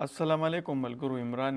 अस्सलाम वालेकुम मलगुरु Imran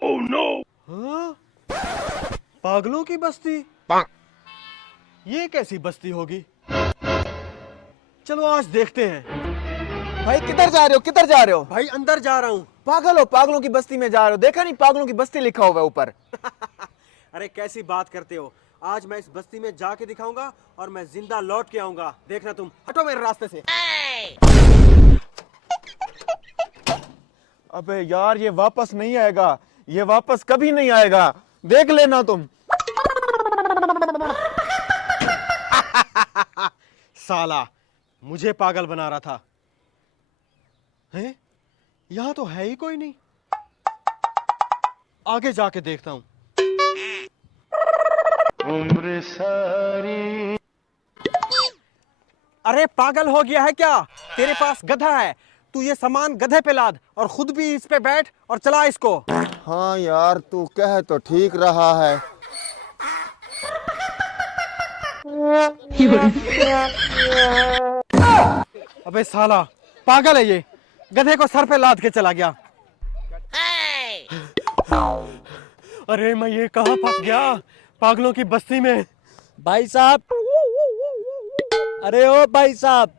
Oh no! हाँ? पागलों की बस्ती? ये कैसी बस्ती होगी? चलो आज देखते हैं। भाई किधर जा रहे हो किधर जा रहे हो? भाई अंदर जा रहा हूँ। पागल हो, पागलों की बस्ती में जा रहे हो? देखा नहीं पागलों की बस्ती लिखा हुआ है ऊपर। अरे कैसी बात करते हो? आज मैं इस बस्ती में जाके दिखाऊंगा और मैं जिंदा लौट के आऊंगा। देखना तुम, हटो मेरे रास्ते से। अबे यार ये वापस नहीं आएगा, ये वापस कभी नहीं आएगा, देख लेना तुम। साला मुझे पागल बना रहा था। हैं? यहाँ तो है ही कोई नहीं। आगे जाके देखता हूँ। उम्र सारी। अरे पागल हो गया है क्या? तेरे पास गधा है, तू ये सामान गधे पे लाद और खुद भी इस पे बैठ और चला इसको। हाँ यार तू कह तो ठीक रहा है। अबे साला पागल है ये, गधे को सर पे लाद के चला गया। अरे मैं ये कहाँ फंस गया? पागलों की बस्ती में। भाई साहब, अरे ओ भाई साहब,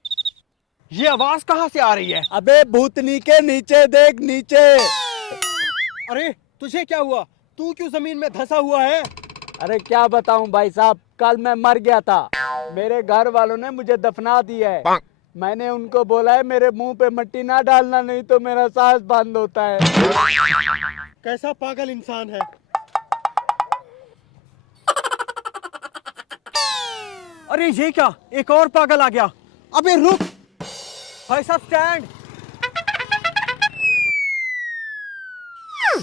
ये आवाज कहाँ से आ रही है? अबे भूतनी के नीचे देख, नीचे। अरे तुझे क्या हुआ? तू क्यों जमीन में धंसा हुआ है? अरे क्या बताऊं भाई साहब, कल मैं मर गया था, मेरे घर वालों ने मुझे दफना दिया है। मैंने उनको बोला है मेरे मुंह पे मिट्टी ना डालना, नहीं तो मेरा सांस बंद होता है। कैसा पागल इंसान है। अरे ये क्या, एक और पागल आ गया। अबे रुक भाई साहब, स्टैंड।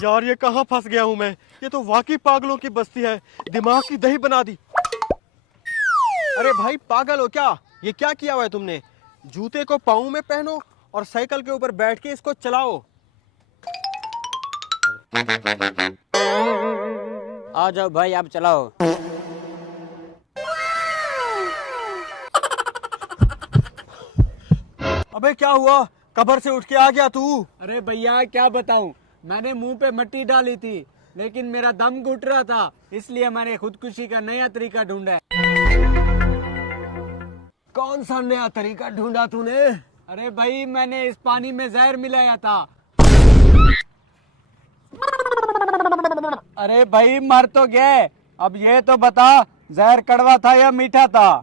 यार ये कहाँ फंस गया हूँ मैं? ये तो वाकई पागलों की बस्ती है, दिमाग की दही बना दी। अरे भाई पागल हो क्या? ये क्या किया हुआ है तुमने? जूते को पाँव में पहनो और साइकिल के ऊपर बैठ के इसको चलाओ। आ जाओ भाई, आप चलाओ। अबे क्या हुआ? कब्र से उठ के आ गया तू? अरे भैया क्या बताऊं, मैंने मुंह पे मिट्टी डाली थी लेकिन मेरा दम घुट रहा था, इसलिए मैंने खुदकुशी का नया तरीका ढूंढा है। कौन सा नया तरीका ढूंढा तूने? अरे भाई मैंने इस पानी में जहर मिलाया था। अरे भाई मर तो गए, अब ये तो बता जहर कड़वा था या मीठा था?